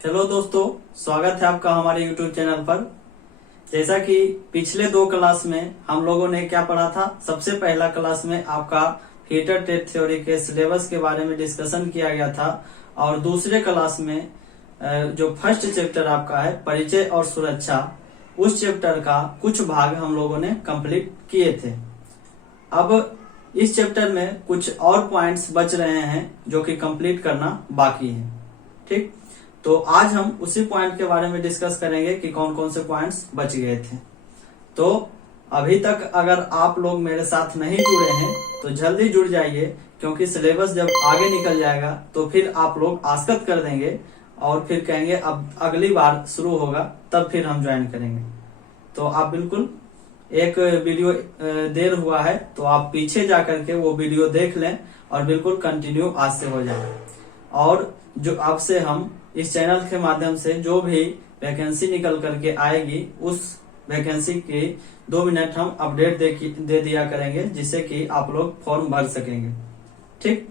Hello दोस्तों, स्वागत है आपका हमारे YouTube चैनल पर। जैसा कि पिछले दो क्लास में हम लोगों ने क्या पढ़ा था। सबसे पहला क्लास में आपका हीटर टेट थ्योरी के सिलेबस के बारे में डिस्कशन किया गया था और दूसरे क्लास में जो फर्स्ट चैप्टर आपका है परिचय और सुरक्षा, उस चैप्टर का कुछ भाग हम लोगों ने कंप्लीट किए थे। अब इस चैप्टर में कुछ और पॉइंट्स बच रहे हैं जो कि कंप्लीट करना बाकी है। ठीक, तो आज हम उसी पॉइंट के बारे में डिस्कस करेंगे कि कौन कौन से पॉइंट्स बच गए थे। तो अभी तक अगर आप लोग मेरे साथ नहीं जुड़े हैं तो जल्दी जुड़ जाइए, क्योंकि सिलेबस जब आगे निकल जाएगा तो फिर आप लोग आस्कत कर देंगे और फिर कहेंगे अब अगली बार शुरू होगा तब फिर हम ज्वाइन करेंगे। तो आप बिल्कुल एक वीडियो देर हुआ है तो आप पीछे जा करके वो वीडियो देख लें और बिल्कुल कंटिन्यू आज से हो जाए। और जो अब से हम इस चैनल के माध्यम से जो भी वैकेंसी निकल करके आएगी उस वैकेंसी की 2 मिनट हम अपडेट दे दिया करेंगे, जिससे कि आप लोग फॉर्म भर सकेंगे। ठीक,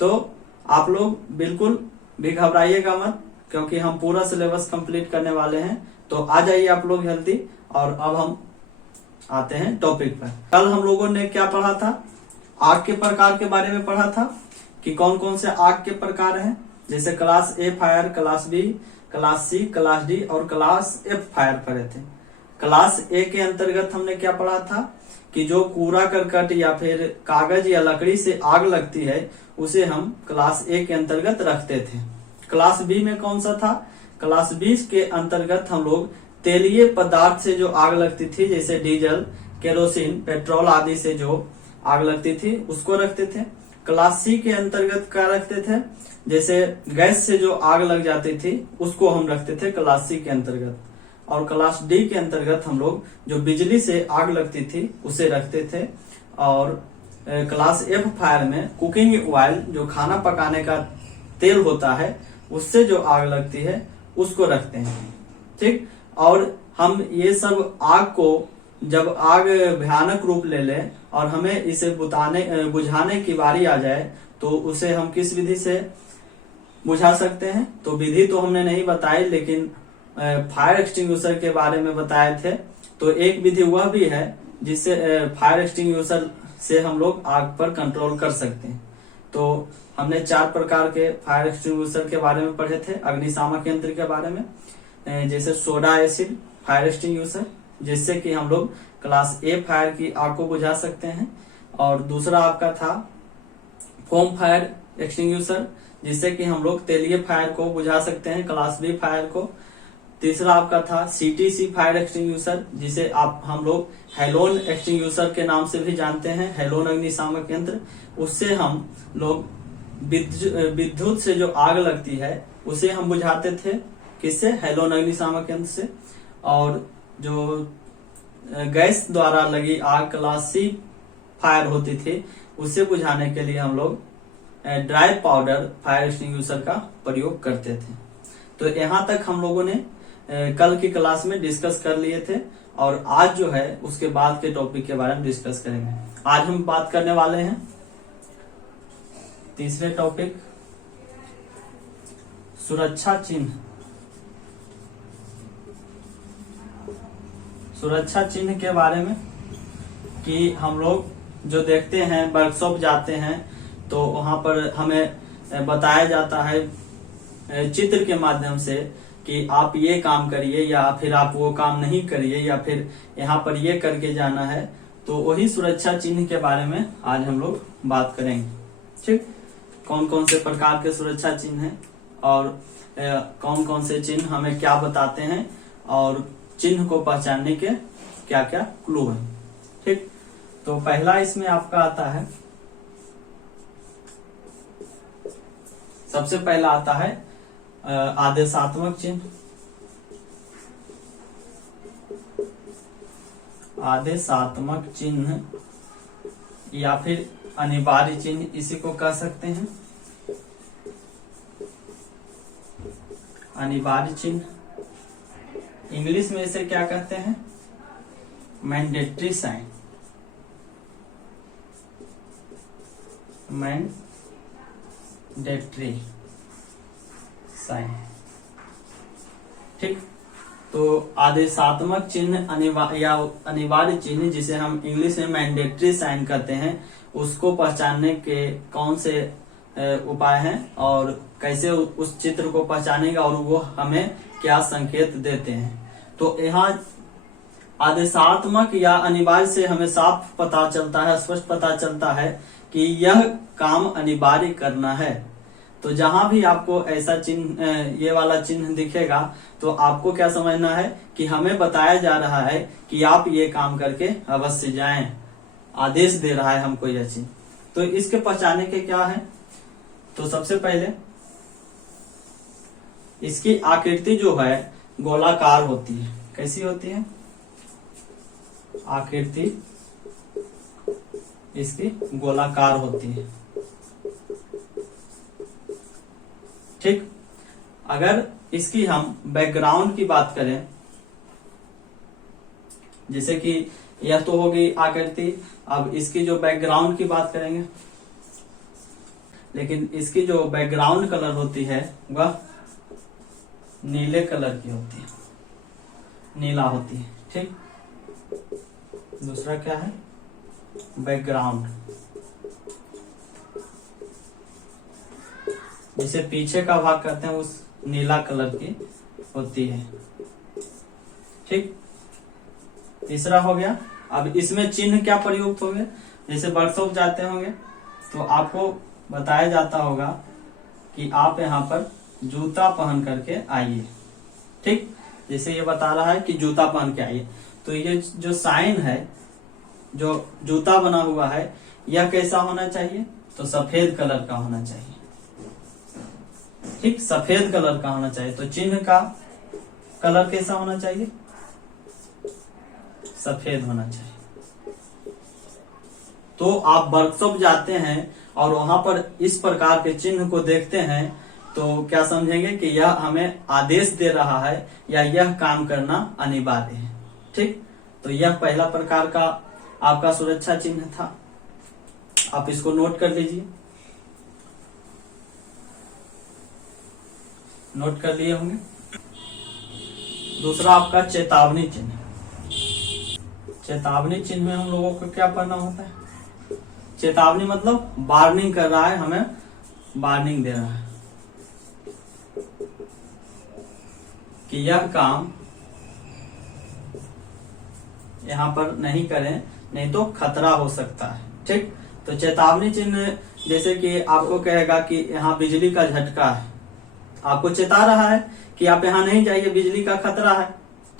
तो आप लोग बिल्कुल भी घबराइएगा मत, क्योंकि हम पूरा सिलेबस कंप्लीट करने वाले हैं। तो आ जाइए आप लोग जल्दी। और अब हम आते हैं टॉपिक पर। कल हम लोगों ने क्या पढ़ा था, आग के प्रकार के बारे में पढ़ा था कि कौन कौन से आग के प्रकार हैं। जैसे class A fire, class B, class C, class D और क्लास एफ फायर पढ़े थे। क्लास ए के अंतर्गत हमने क्या पढ़ा था कि जो कूड़ा करकट या फिर कागज या लकड़ी से आग लगती है उसे हम क्लास ए के अंतर्गत रखते थे। क्लास बी में कौन सा था, क्लास बी के अंतर्गत हम लोग तेलीय पदार्थ से जो आग लगती थी, जैसे डीजल, केरोसिन, पेट्रोल आदि से जो आग लगती थी उसको रखते थे। क्लास सी के अंतर्गत क्या रखते थे, जैसे गैस से जो आग लग जाती थी उसको हम रखते थे क्लास सी के अंतर्गत। और क्लास डी के अंतर्गत हम लोग जो बिजली से आग लगती थी उसे रखते थे। और क्लास एफ फायर में कुकिंग ऑयल, जो खाना पकाने का तेल होता है, उससे जो आग लगती है उसको रखते हैं। ठीक, और हम ये सब आग को जब आग भयानक रूप ले ले और हमें इसे बुझाने की बारी आ जाए तो उसे हम किस विधि से बुझा सकते हैं। तो विधि तो हमने नहीं बताई, लेकिन फायर एक्सटिंग्विशर के बारे में बताए थे। तो एक विधि वह भी है जिससे फायर एक्सटिंग्विशर से हम लोग आग पर कंट्रोल कर सकते हैं। तो हमने 4 प्रकार के फायर एक्सटिंग्विशर के बारे में पढ़े थे। अग्निशामक यंत्र के बारे में, जैसे सोडा एसिड फायर एक्सटिंग्विशर, जिससे कि हम लोग क्लास ए फायर की आग को बुझा सकते हैं। और दूसरा आपका था फोम फायर एक्सटिंग्विशर, जिससे कि हम लोग तेलीय फायर को बुझा सकते हैं, क्लास बी फायर को। तीसरा आपका था सीटीसी फायर एक्सटिंग्विशर, जिसे हम लोग हेलोन एक्सटिंग्विशर के नाम से भी जानते हैं, हेलोन अग्निशामक यंत्र। उससे हम लोग विद्युत से जो आग लगती है उसे हम बुझाते थे, किससे, हेलोन अग्निशामक यंत्र से। और जो गैस द्वारा लगी आग क्लास सी फायर होती थी, उसे बुझाने के लिए हम लोग ड्राई पाउडर फायर एक्सटिंग्विशर का प्रयोग करते थे। तो यहाँ तक हम लोगों ने कल की क्लास में डिस्कस कर लिए थे। और आज जो है उसके बाद के टॉपिक के बारे में डिस्कस करेंगे। आज हम बात करने वाले हैं तीसरे टॉपिक, सुरक्षा चिन्ह। सुरक्षा चिन्ह के बारे में कि हम लोग जो देखते हैं, वर्कशॉप जाते हैं तो वहां पर हमें बताया जाता है चित्र के माध्यम से कि आप ये काम करिए या फिर आप वो काम नहीं करिए, या फिर यहाँ पर ये करके जाना है। तो वही सुरक्षा चिन्ह के बारे में आज हम लोग बात करेंगे। ठीक, कौन कौन से प्रकार के सुरक्षा चिन्ह हैं और कौन कौन से चिन्ह हमें क्या बताते हैं और चिन्ह को पहचानने के क्या क्या क्लू हैं। ठीक, तो पहला इसमें आपका आता है, सबसे पहला आता है आदेशात्मक चिन्ह। आदेशात्मक चिन्ह या फिर अनिवार्य चिन्ह, इसी को कह सकते हैं। अनिवार्य चिन्ह, इंग्लिश में इसे क्या कहते हैं, मैंडेटरी साइन। Mandatory sign. ठीक, तो आदेशात्मक चिन्ह अनिवार्य चिन्ह जिसे हम इंग्लिश में मैंडेटरी साइन कहते हैं, उसको पहचानने के कौन से उपाय हैं और कैसे उस चित्र को पहचानेगा और वो हमें क्या संकेत देते हैं। तो यहाँ आदेशात्मक या अनिवार्य से हमें साफ पता चलता है, स्पष्ट पता चलता है कि यह काम अनिवार्य करना है। तो जहां भी आपको ऐसा चिन्ह, ये वाला चिन्ह दिखेगा, तो आपको क्या समझना है कि हमें बताया जा रहा है कि आप ये काम करके अवश्य जाएं, आदेश दे रहा है हमको यह चिन्ह। तो इसके पहचाने के क्या है, तो सबसे पहले इसकी आकृति जो है गोलाकार होती है। कैसी होती है आकृति? इसकी गोलाकार होती है। ठीक, अगर इसकी हम बैकग्राउंड की बात करें, जैसे कि यह तो होगी आकृति, अब इसकी जो बैकग्राउंड की बात करेंगे, लेकिन इसकी जो बैकग्राउंड कलर होती है वह नीले कलर की होती है, नीला होती है। ठीक, दूसरा क्या है बैकग्राउंड, जिसे पीछे का भाग कहते हैं उस नीला कलर की होती है। ठीक, तीसरा हो गया। अब इसमें चिन्ह क्या प्रयुक्त होंगे, जैसे वर्कशॉप जाते होंगे तो आपको बताया जाता होगा कि आप यहाँ पर जूता पहन करके आइए। ठीक, जैसे ये बता रहा है कि जूता पहन के आइए, तो ये जो साइन है, जो जूता बना हुआ है, यह कैसा होना चाहिए, तो सफेद कलर का होना चाहिए। ठीक, सफेद कलर का होना चाहिए। तो चिन्ह का कलर कैसा होना चाहिए, सफेद होना चाहिए। तो आप वर्कशॉप जाते हैं और वहां पर इस प्रकार के चिन्ह को देखते हैं तो क्या समझेंगे कि यह हमें आदेश दे रहा है या यह काम करना अनिवार्य है। ठीक, तो यह पहला प्रकार का आपका सुरक्षा चिन्ह था, आप इसको नोट कर लीजिए। नोट कर लिए होंगे। दूसरा आपका चेतावनी चिन्ह। चेतावनी चिन्ह में हम लोगों को क्या पढ़ना होता है, चेतावनी मतलब वार्निंग कर रहा है, हमें वार्निंग दे रहा है कि यह काम यहाँ पर नहीं करें, नहीं तो खतरा हो सकता है। ठीक, तो चेतावनी चिन्ह जैसे कि आपको कहेगा कि यहाँ बिजली का झटका है, आपको चेता रहा है कि आप यहाँ नहीं जाइए, बिजली का खतरा है।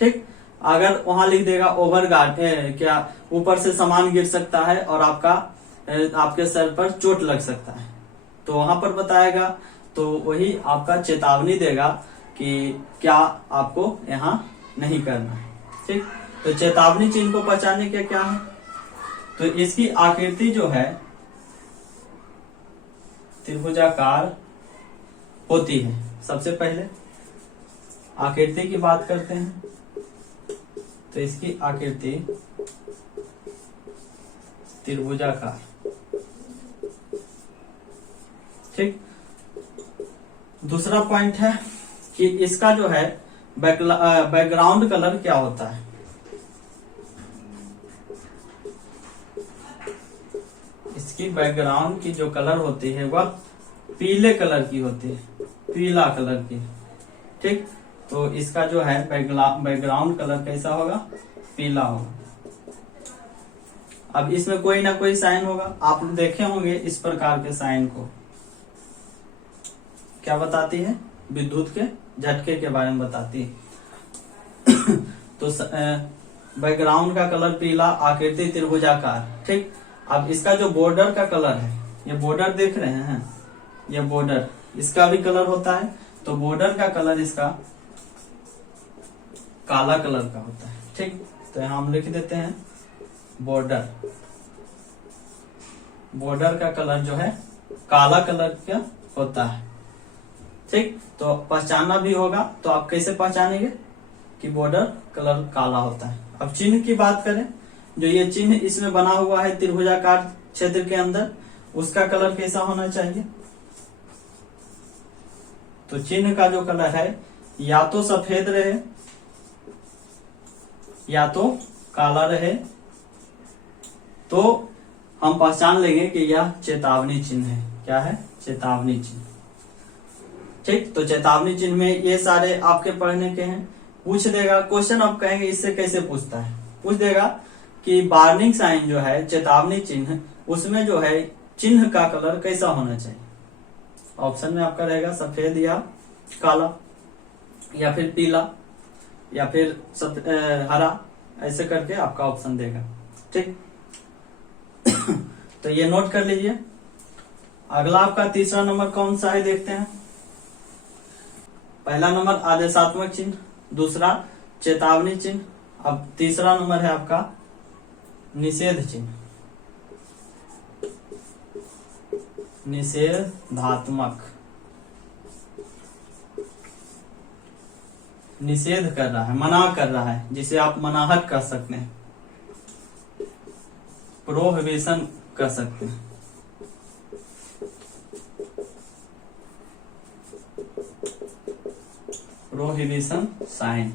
ठीक, अगर वहां लिख देगा ओवरगार्ड, क्या ऊपर से सामान गिर सकता है और आपके सर पर चोट लग सकता है, तो वहां पर बताएगा, तो वही आपका चेतावनी देगा कि क्या आपको यहाँ नहीं करना है। ठीक, तो चेतावनी चिन्ह को पहचानने के क्या है, तो इसकी आकृति जो है त्रिभुजाकार होती है। सबसे पहले आकृति की बात करते हैं, तो इसकी आकृति त्रिभुजाकार। ठीक, दूसरा पॉइंट है कि इसका जो है बैकग्राउंड कलर क्या होता है। इसकी बैकग्राउंड की जो कलर होती है वह पीले कलर की होती है, पीला कलर की। ठीक, तो इसका जो है बैकग्राउंड कलर कैसा होगा, पीला होगा। अब इसमें कोई ना कोई साइन होगा, आप देखे होंगे इस प्रकार के साइन को, क्या बताती है, विद्युत के झटके के बारे में बताती है। तो बैकग्राउंड का कलर पीला, आकृति त्रिभुजाकार। ठीक, अब इसका जो बॉर्डर का कलर है, ये बॉर्डर देख रहे हैं, ये बॉर्डर, इसका भी कलर होता है, तो बॉर्डर का कलर इसका काला कलर का होता है। ठीक, तो यहां हम लिख देते हैं बॉर्डर, बॉर्डर का कलर जो है काला कलर का होता है। ठीक, तो पहचानना भी होगा, तो आप कैसे पहचानेंगे कि बॉर्डर कलर काला होता है। अब चिन्ह की बात करें, जो ये चिन्ह इसमें बना हुआ है त्रिभुजाकार क्षेत्र के अंदर, उसका कलर कैसा होना चाहिए, तो चिन्ह का जो कलर है या तो सफेद रहे या तो काला रहे, तो हम पहचान लेंगे कि यह चेतावनी चिन्ह है। क्या है? चेतावनी चिन्ह। ठीक, तो चेतावनी चिन्ह में ये सारे आपके पढ़ने के हैं। पूछ देगा क्वेश्चन, आप कहेंगे इससे कैसे पूछता है? पूछ देगा कि वार्निंग साइन जो है, चेतावनी चिन्ह, उसमें जो है चिन्ह का कलर कैसा होना चाहिए? ऑप्शन में आपका रहेगा सफेद या काला, या फिर पीला, या फिर हरा, ऐसे करके आपका ऑप्शन देगा। ठीक तो ये नोट कर लीजिए। अगला आपका तीसरा नंबर कौन सा है, देखते हैं। पहला नंबर आदेशात्मक चिन्ह, दूसरा चेतावनी चिन्ह, अब तीसरा नंबर है आपका निषेध चिन्ह, निषेधात्मक। निषेध कर रहा है, मना कर रहा है, जिसे आप मनाहट कर सकते हैं, प्रोहिबिशन कर सकते हैं। Prohibition sign.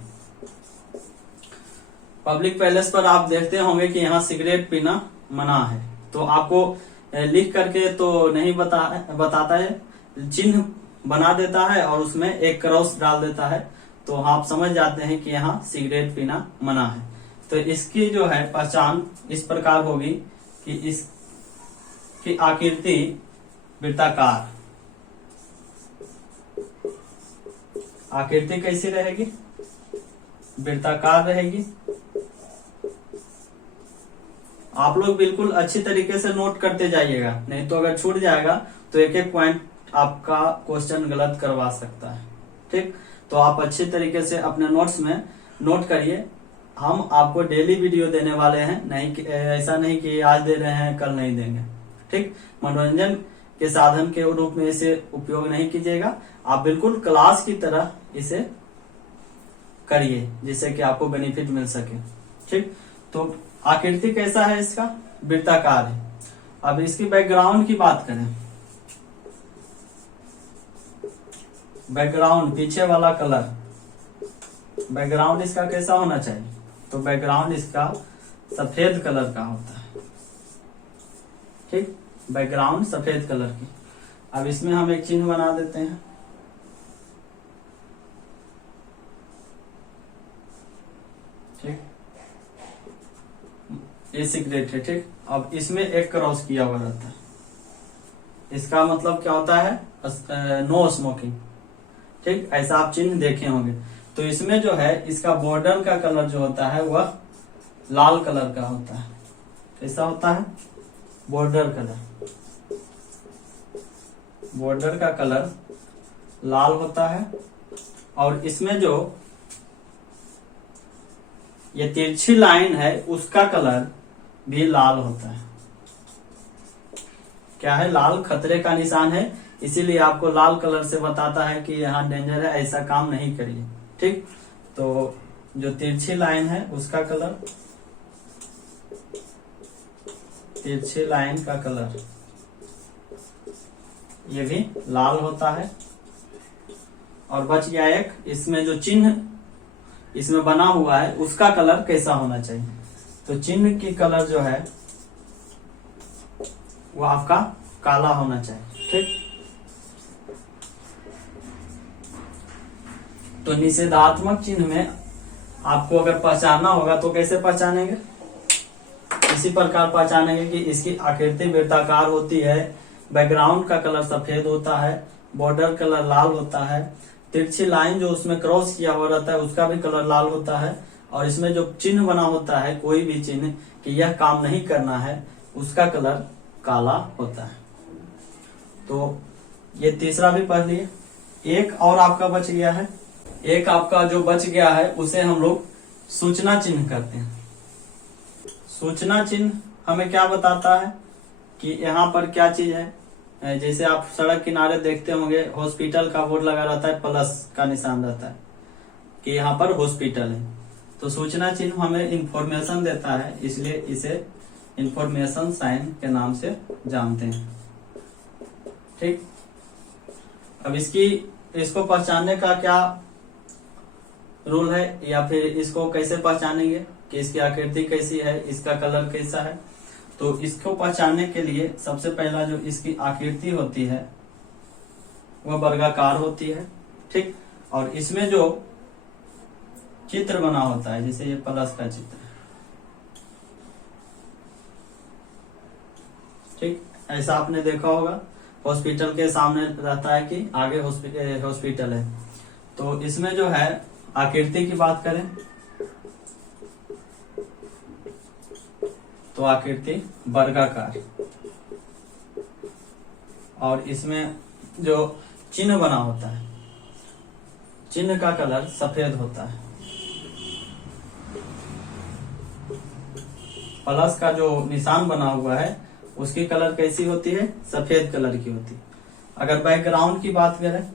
पब्लिक पैलेस पर आप देखते होंगे कि यहाँ सिगरेट पीना मना है, तो आपको लिख करके तो नहीं बताता है, चिन्ह बना देता है और उसमें एक क्रॉस डाल देता है, तो आप समझ जाते हैं कि यहाँ सिगरेट पीना मना है। तो इसकी जो है पहचान इस प्रकार होगी कि इसकी आकृति वृत्ताकार। आकृति कैसी रहेगी? वृत्ताकार रहेगी। आप लोग बिल्कुल अच्छी तरीके से नोट करते जाइएगा, नहीं तो अगर छूट जाएगा तो एक एक पॉइंट आपका क्वेश्चन गलत करवा सकता है। ठीक, तो आप अच्छी तरीके से अपने नोट्स में नोट करिए। हम आपको डेली वीडियो देने वाले हैं, नहीं कि ऐसा नहीं कि आज दे रहे हैं कल नहीं देंगे। ठीक, मनोरंजन के साधन के रूप में इसे उपयोग नहीं कीजिएगा, आप बिल्कुल क्लास की तरह इसे करिए, जिससे कि आपको बेनिफिट मिल सके। ठीक, तो आकृति कैसा है इसका? वृत्ताकार है। अब इसकी बैकग्राउंड की बात करें, बैकग्राउंड पीछे वाला कलर, बैकग्राउंड इसका कैसा होना चाहिए? तो बैकग्राउंड इसका सफेद कलर का होता है। ठीक, बैकग्राउंड सफेद कलर की। अब इसमें हम एक चिन्ह बना देते हैं। ठीक, ये सिगरेट है। ठीक, अब इसमें एक क्रॉस किया हुआ रहता है, इसका मतलब क्या होता है? No smoking. ठीक, ऐसा आप चिन्ह देखे होंगे। तो इसमें जो है इसका बॉर्डर का कलर जो होता है वह लाल कलर का होता है। कैसा होता है? बॉर्डर कलर, बॉर्डर का कलर लाल होता है। और इसमें जो ये तिरछी लाइन है उसका कलर भी लाल होता है। क्या है? लाल खतरे का निशान है, इसीलिए आपको लाल कलर से बताता है कि यहाँ डेंजर है, ऐसा काम नहीं करिए। ठीक, तो जो तिरछी लाइन है उसका कलर, तिरछी लाइन का कलर ये भी लाल होता है। और बच गया एक, इसमें जो चिन्ह इसमें बना हुआ है उसका कलर कैसा होना चाहिए? तो चिन्ह की कलर जो है वो आपका काला होना चाहिए। ठीक, तो निषेधात्मक चिन्ह में आपको अगर पहचानना होगा तो कैसे पहचानेंगे? इसी प्रकार पहचानेंगे कि इसकी आकृति वृत्ताकार होती है, बैकग्राउंड का कलर सफेद होता है, बॉर्डर कलर लाल होता है, तिरछी लाइन जो उसमें क्रॉस किया हुआ रहता है उसका भी कलर लाल होता है, और इसमें जो चिन्ह बना होता है कोई भी चिन्ह कि यह काम नहीं करना है उसका कलर काला होता है। तो ये तीसरा भी पढ़ लिए। एक और आपका बच गया है, एक आपका जो बच गया है उसे हम लोग सूचना चिन्ह कहते हैं। सूचना चिन्ह हमें क्या बताता है कि यहाँ पर क्या चीज है? जैसे आप सड़क किनारे देखते होंगे हॉस्पिटल का बोर्ड लगा रहता है, प्लस का निशान रहता है कि यहाँ पर हॉस्पिटल है। तो सूचना चिन्ह हमें इंफॉर्मेशन देता है, इसलिए इसे इंफॉर्मेशन साइन के नाम से जानते हैं। ठीक, अब इसको पहचानने का क्या रूल है, या फिर इसको कैसे पहचानेंगे कि इसकी आकृति कैसी है, इसका कलर कैसा है। तो इसको पहचानने के लिए सबसे पहला जो इसकी आकृति होती है वह वर्गाकार होती है, ठीक। और इसमें जो चित्र बना होता है, जैसे ये प्लस का चित्र, ठीक, ऐसा आपने देखा होगा हॉस्पिटल के सामने रहता है कि आगे हॉस्पिटल है। तो इसमें जो है आकृति की बात करें तो आकृति वर्गाकार, और इसमें जो चिन्ह बना होता है, चिन्ह का कलर सफेद होता है। प्लस का जो निशान बना हुआ है उसकी कलर कैसी होती है, सफेद कलर की होती है। अगर बैकग्राउंड की बात करें,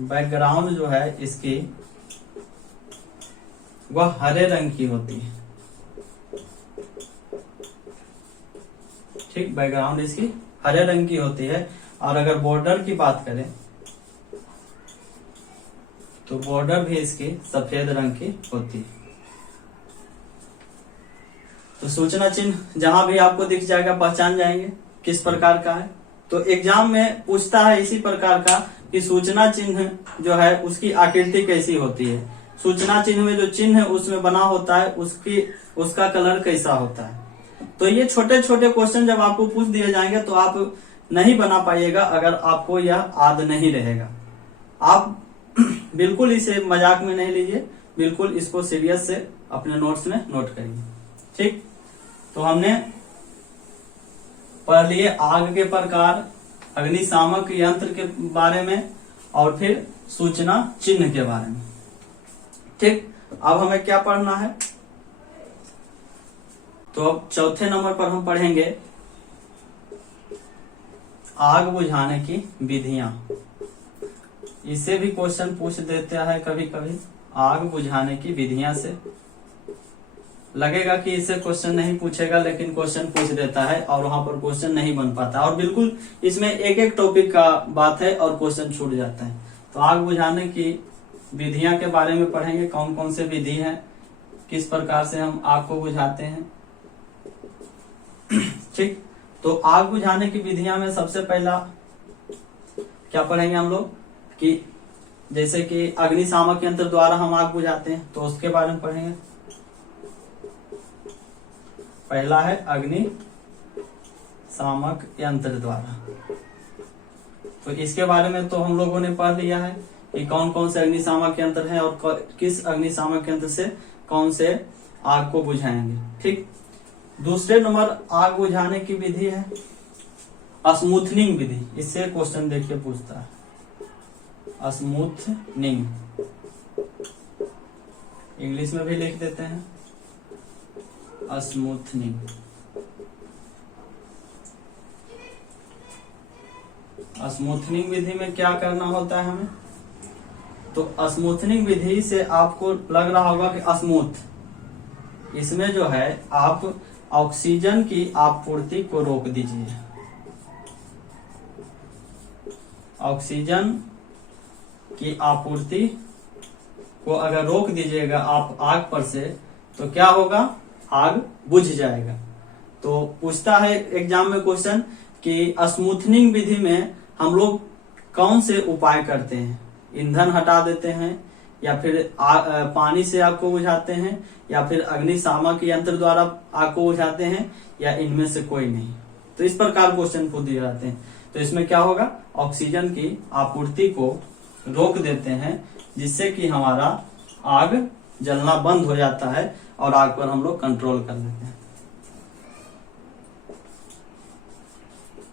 बैकग्राउंड जो है इसकी वह हरे रंग की होती है, ठीक, बैकग्राउंड इसकी हरे रंग की होती है। और अगर बॉर्डर की बात करें तो बॉर्डर भी इसकी सफेद रंग की होती है। तो सूचना चिन्ह जहां भी आपको दिख जाएगा पहचान जाएंगे किस प्रकार का है। तो एग्जाम में पूछता है इसी प्रकार का कि सूचना चिन्ह जो है उसकी आकृति कैसी होती है, सूचना चिन्ह में जो चिन्ह उसमें बना होता है उसका कलर कैसा होता है। तो ये छोटे छोटे क्वेश्चन जब आपको पूछ दिए जाएंगे तो आप नहीं बना पाइएगा अगर आपको यह याद नहीं रहेगा। आप बिल्कुल इसे मजाक में नहीं लीजिए, बिल्कुल इसको सीरियस से अपने नोट्स में नोट करिए, ठीक। तो हमने पढ़ लिए आग के प्रकार, अग्निशामक यंत्र के बारे में और फिर सूचना चिन्ह के बारे में, ठीक। अब हमें क्या पढ़ना है, तो अब चौथे नंबर पर हम पढ़ेंगे आग बुझाने की विधियां। इससे भी क्वेश्चन पूछ देता है कभी कभी, आग बुझाने की विधियां से लगेगा कि इससे क्वेश्चन नहीं पूछेगा, लेकिन क्वेश्चन पूछ देता है और वहां पर क्वेश्चन नहीं बन पाता, और बिल्कुल इसमें एक एक टॉपिक का बात है और क्वेश्चन छूट जाता है। तो आग बुझाने की विधियां के बारे में पढ़ेंगे, कौन कौन से विधि हैं, किस प्रकार से हम आग को बुझाते हैं, ठीक। तो आग बुझाने की विधियां में सबसे पहला क्या पढ़ेंगे हम लोग कि जैसे कि अग्निशामक यंत्र द्वारा हम आग बुझाते हैं, तो उसके बारे में पढ़ेंगे। पहला है अग्निशामक यंत्र द्वारा, तो इसके बारे में तो हम लोगों ने पढ़ लिया है कि कौन कौन से अग्निशामक यंत्र हैं और किस अग्निशामक यंत्र से कौन से आग को बुझाएंगे, ठीक। दूसरे नंबर आग बुझाने की विधि है स्मूथनिंग विधि। इससे क्वेश्चन देखिए पूछता है स्मूथनिंग, इंग्लिश में भी लिख देते हैं स्मूथनिंग। स्मूथनिंग विधि में क्या करना होता है हमें, तो स्मूथनिंग विधि से आपको लग रहा होगा कि स्मूथ, इसमें जो है आप ऑक्सीजन की आपूर्ति को रोक दीजिए। ऑक्सीजन की आपूर्ति को अगर रोक दीजिएगा आप आग पर से, तो क्या होगा, आग बुझ जाएगा। तो पूछता है एग्जाम में क्वेश्चन कि स्मूथनिंग विधि में हम लोग कौन से उपाय करते हैं, ईंधन हटा देते हैं, या फिर पानी से आग को बुझाते हैं, या फिर अग्निशामक यंत्र द्वारा आग को बुझाते हैं, या इनमें से कोई नहीं। तो इस प्रकार क्वेश्चन पूछ दिए जाते हैं। तो इसमें क्या होगा, ऑक्सीजन की आपूर्ति को रोक देते हैं, जिससे कि हमारा आग जलना बंद हो जाता है और आग पर हम लोग कंट्रोल कर लेते हैं,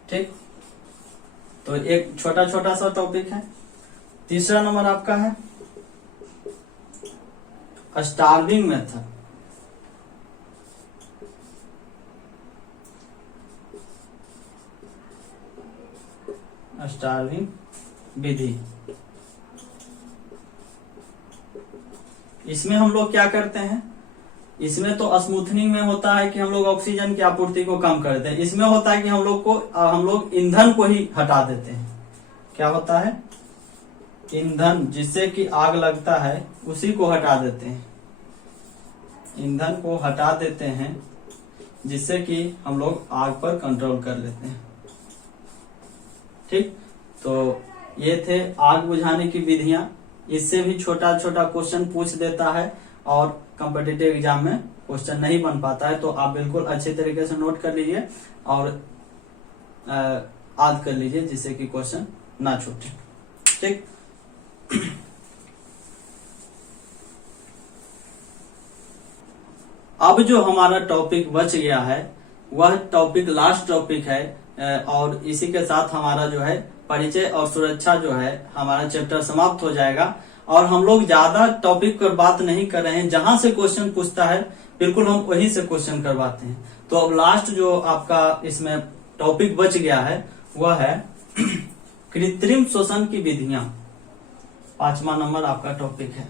ठीक। तो एक छोटा छोटा सा टॉपिक है। तीसरा नंबर आपका है स्टार्विंग मेथड। स्टार्विंग विधि, इसमें हम लोग क्या करते हैं, इसमें तो स्मूथनिंग में होता है कि हम लोग ऑक्सीजन की आपूर्ति को कम करते हैं, इसमें होता है कि हम लोग ईंधन को ही हटा देते हैं। क्या होता है, ईंधन जिससे कि आग लगता है उसी को हटा देते हैं, ईंधन को हटा देते हैं जिससे कि हम लोग आग पर कंट्रोल कर लेते हैं। ठीक, तो ये थे आग बुझाने की विधियां। इससे भी छोटा छोटा क्वेश्चन पूछ देता है और कॉम्पिटिटिव एग्जाम में क्वेश्चन नहीं बन पाता है, तो आप बिल्कुल अच्छे तरीके से नोट कर लीजिए और याद कर लीजिए जिससे कि क्वेश्चन ना छूटे। ठीक, अब जो हमारा टॉपिक बच गया है वह टॉपिक लास्ट टॉपिक है और इसी के साथ हमारा जो है परिचय और सुरक्षा जो है हमारा चैप्टर समाप्त हो जाएगा। और हम लोग ज्यादा टॉपिक पर बात नहीं कर रहे हैं, जहां से क्वेश्चन पूछता है बिल्कुल हम वहीं से क्वेश्चन करवाते हैं। तो अब लास्ट जो आपका इसमें टॉपिक बच गया है वह है कृत्रिम श्वसन की विधियां। 5वां नंबर आपका टॉपिक है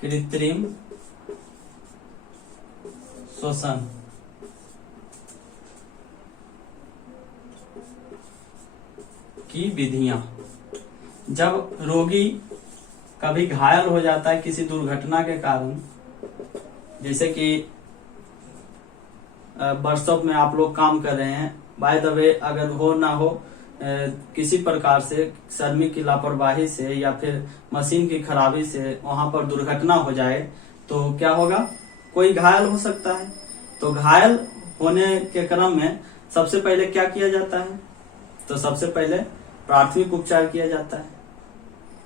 कृत्रिम श्वसन। की विधियां। जब रोगी कभी घायल हो जाता है किसी दुर्घटना के कारण, जैसे कि वर्कशॉप में आप लोग काम कर रहे हैं, बाय द वे अगर हो ना हो किसी प्रकार से श्रमिक की लापरवाही से या फिर मशीन की खराबी से वहां पर दुर्घटना हो जाए तो क्या होगा, कोई घायल हो सकता है। तो घायल होने के क्रम में सबसे पहले क्या किया जाता है, तो सबसे पहले प्राथमिक उपचार किया जाता है।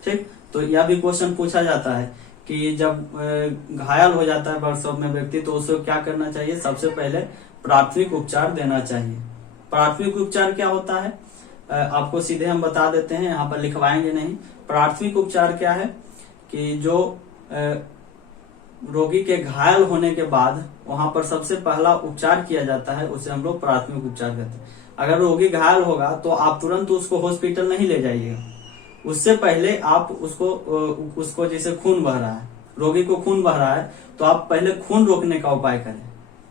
ठीक, तो यह भी क्वेश्चन पूछा जाता है कि जब घायल हो जाता है वर्कशॉप में व्यक्ति तो उसको क्या करना चाहिए, सबसे पहले प्राथमिक उपचार देना चाहिए। प्राथमिक उपचार क्या होता है आपको सीधे हम बता देते हैं, यहाँ पर लिखवाएंगे नहीं। प्राथमिक उपचार क्या है कि जो रोगी के घायल होने के बाद वहां पर सबसे पहला उपचार किया जाता है उसे हम लोग प्राथमिक उपचार कहते हैं। अगर रोगी घायल होगा तो आप तुरंत उसको हॉस्पिटल नहीं ले जाइएगा, उससे पहले आप उसको जैसे खून बह रहा है, रोगी को खून बह रहा है तो आप पहले खून रोकने का उपाय करें।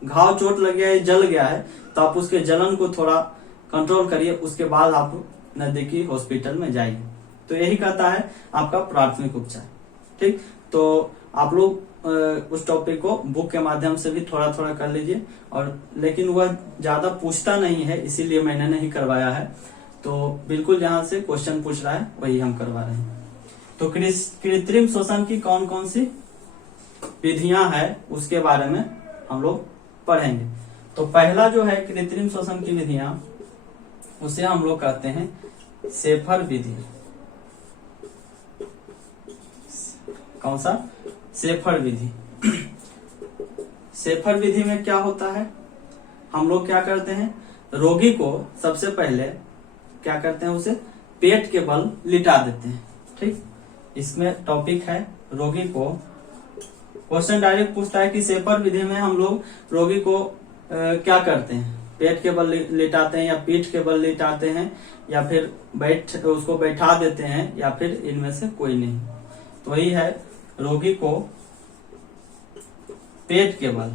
घाव चोट लग गया है, जल गया है तो आप उसके जलन को थोड़ा कंट्रोल करिए, उसके बाद आप नजदीकी हॉस्पिटल में जाइए। तो यही कहता है आपका प्राथमिक उपचार। ठीक, तो आप लोग उस टॉपिक को बुक के माध्यम से भी थोड़ा थोड़ा कर लीजिए, और लेकिन वह ज्यादा पूछता नहीं है इसीलिए मैंने नहीं करवाया है। तो बिल्कुल जहां से क्वेश्चन पूछ रहा है वही हम करवा रहे हैं। तो कृत्रिम श्वसन की कौन कौन सी विधियां हैं उसके बारे में हम लोग पढ़ेंगे। तो पहला जो है कृत्रिम श्वसन की विधियां, उसे हम लोग कहते हैं शेफर विधि। कौन सा, शेफर विधि। शेफर विधि में क्या होता है, हम लोग क्या करते हैं, रोगी को सबसे पहले क्या करते हैं, उसे पेट के बल लिटा देते हैं। ठीक, इसमें टॉपिक है रोगी को, क्वेश्चन डायरेक्ट पूछता है कि शेफर विधि में हम लोग रोगी को क्या करते हैं, पेट के बल लिटाते हैं या पीठ के बल लिटाते हैं या फिर उसको बैठा देते हैं या फिर इनमें से कोई नहीं। तो वही है, रोगी को पेट के बल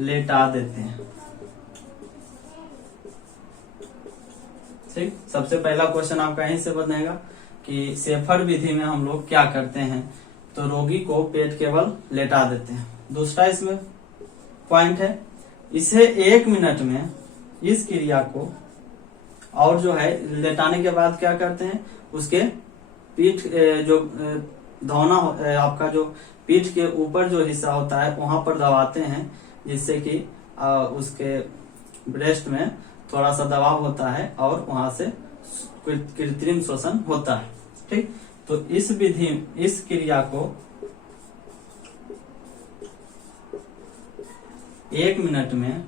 लेटा देते हैं। ठीक, सबसे पहला क्वेश्चन आपका यहीं से बनेगा कि शेफर विधि में हम लोग क्या करते हैं, तो रोगी को पेट के बल लेटा देते हैं। दूसरा इसमें पॉइंट है, इसे 1 मिनट में इस क्रिया को, और जो है लेटाने के बाद क्या करते हैं, उसके पीठ जो धौना आपका जो पीठ के ऊपर जो हिस्सा होता है वहां पर दबाते हैं, जिससे कि उसके ब्रेस्ट में थोड़ा सा दबाव होता है और वहां से कृत्रिम श्वसन होता है। ठीक, तो इस क्रिया को 1 मिनट में,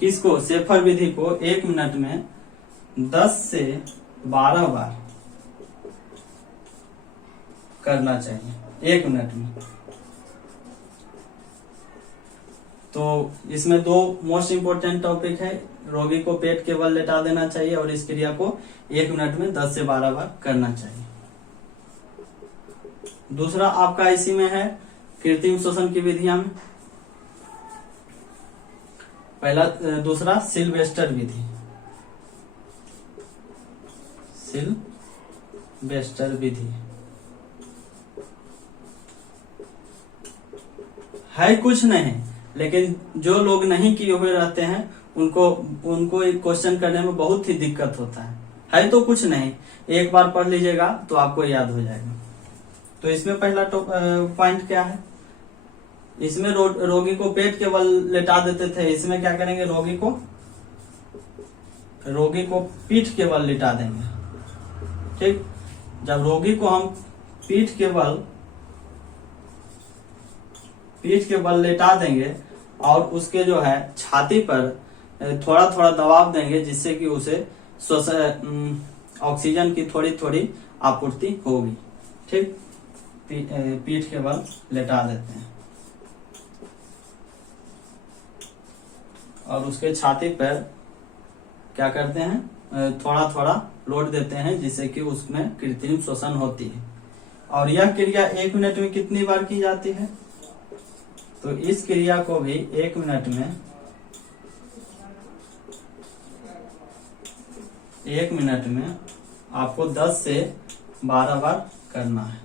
किसको, शेफर विधि को 1 मिनट में 10 से 12 बार करना चाहिए 1 मिनट में। तो इसमें 2 मोस्ट इंपोर्टेंट टॉपिक है, रोगी को पेट के बल लेटा देना चाहिए और इस क्रिया को 1 मिनट में 10 से 12 बार करना चाहिए। दूसरा आपका इसी में है कृत्रिम श्वसन की विधियां में, पहला दूसरा सिल्वेस्टर विधि, सिल्वेस्टर विधि है कुछ नहीं, लेकिन जो लोग नहीं किए हुए रहते हैं उनको एक क्वेश्चन करने में बहुत ही दिक्कत होता है तो कुछ नहीं, एक बार पढ़ लीजिएगा तो आपको याद हो जाएगा। तो इसमें पहला पॉइंट क्या है, इसमें रोगी को पेट के बल लेटा देते थे, इसमें क्या करेंगे, रोगी को पीठ के बल लिटा देंगे। ठीक, जब रोगी को हम पीठ के बल लेटा देंगे और उसके जो है छाती पर थोड़ा थोड़ा दबाव देंगे, जिससे कि उसे ऑक्सीजन की थोड़ी थोड़ी आपूर्ति होगी। ठीक, पीठ के बल लेटा देते हैं और उसके छाती पर क्या करते हैं, थोड़ा थोड़ा लोड देते हैं, जिससे कि उसमें कृत्रिम श्वसन होती है। और यह क्रिया 1 मिनट में कितनी बार की जाती है, तो इस क्रिया को भी 1 मिनट में आपको 10 से 12 बार करना है।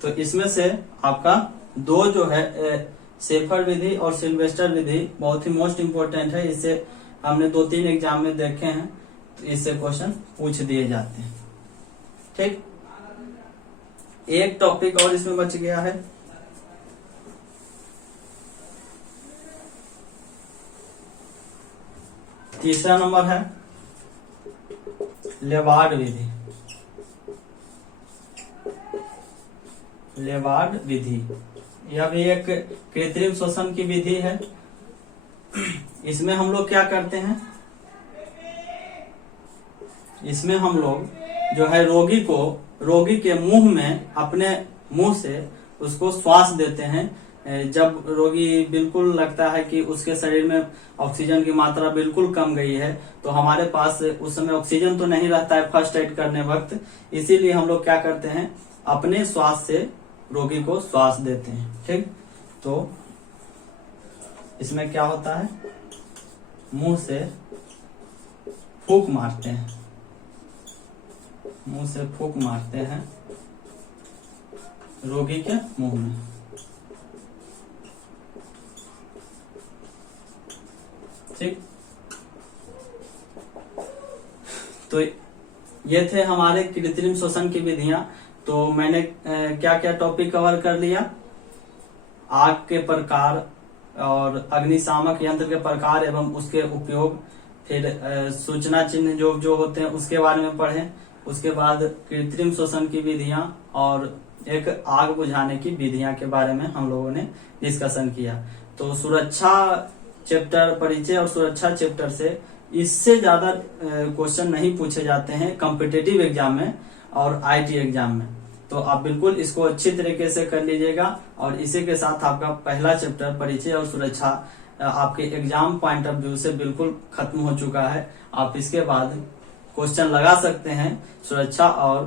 तो इसमें से आपका दो जो है शेफर विधि और सिल्वेस्टर विधि बहुत ही मोस्ट इंपोर्टेंट है, इससे हमने 2-3 एग्जाम में देखे हैं, तो इससे क्वेश्चन पूछ दिए जाते हैं। ठीक, एक टॉपिक और इसमें बच गया है, तीसरा नंबर है लेवार्ड विधि। लेवार्ड विधि यह भी एक कृत्रिम श्वसन की विधि है। इसमें हम लोग क्या करते हैं, इसमें हम लोग जो है रोगी के मुंह में, अपने मुंह से उसको श्वास देते हैं। जब रोगी बिल्कुल लगता है कि उसके शरीर में ऑक्सीजन की मात्रा बिल्कुल कम गई है, तो हमारे पास उस समय ऑक्सीजन तो नहीं रहता है फर्स्ट एड करने वक्त, इसीलिए हम लोग क्या करते हैं, अपने श्वास से रोगी को श्वास देते हैं। ठीक, तो इसमें क्या होता है, मुंह से फूंक मारते हैं, मुंह से फूंक मारते हैं रोगी के मुंह में। ठीक, तो ये थे हमारे कृत्रिम श्वसन की विधियां। तो मैंने क्या क्या टॉपिक कवर कर लिया, आग के प्रकार और अग्निशामक यंत्र के प्रकार एवं उसके उपयोग, फिर सूचना चिन्ह जो होते हैं उसके बारे में पढ़े, उसके बाद कृत्रिम श्वसन की विधियां और एक आग बुझाने की विधियां के बारे में हम लोगों ने डिस्कशन किया। तो सुरक्षा चैप्टर, परिचय और सुरक्षा चैप्टर से इससे ज्यादा क्वेश्चन नहीं पूछे जाते हैं कॉम्पिटिटिव एग्जाम में और आईटी एग्जाम में। तो आप बिल्कुल इसको अच्छी तरीके से कर लीजिएगा और इसी के साथ आपका पहला चैप्टर परिचय और सुरक्षा आपके एग्जाम पॉइंट ऑफ व्यू से बिल्कुल खत्म हो चुका है। आप इसके बाद क्वेश्चन लगा सकते हैं सुरक्षा और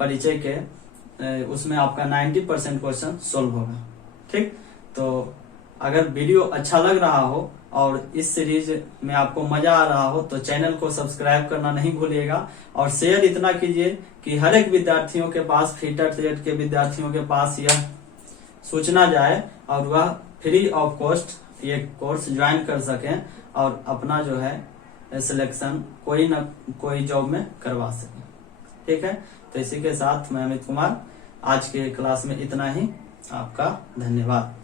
परिचय के, उसमें आपका 90% क्वेश्चन सोल्व होगा। ठीक, तो अगर वीडियो अच्छा लग रहा हो और इस सीरीज में आपको मजा आ रहा हो तो चैनल को सब्सक्राइब करना नहीं भूलिएगा और शेयर इतना कीजिए कि हर एक विद्यार्थियों के पास, टेट के विद्यार्थियों के पास यह सूचना जाए और वह फ्री ऑफ कॉस्ट ये कोर्स ज्वाइन कर सकें और अपना जो है सिलेक्शन कोई न कोई जॉब में करवा सकें। ठीक है, तो इसी के साथ मैं अमित कुमार, आज के क्लास में इतना ही। आपका धन्यवाद।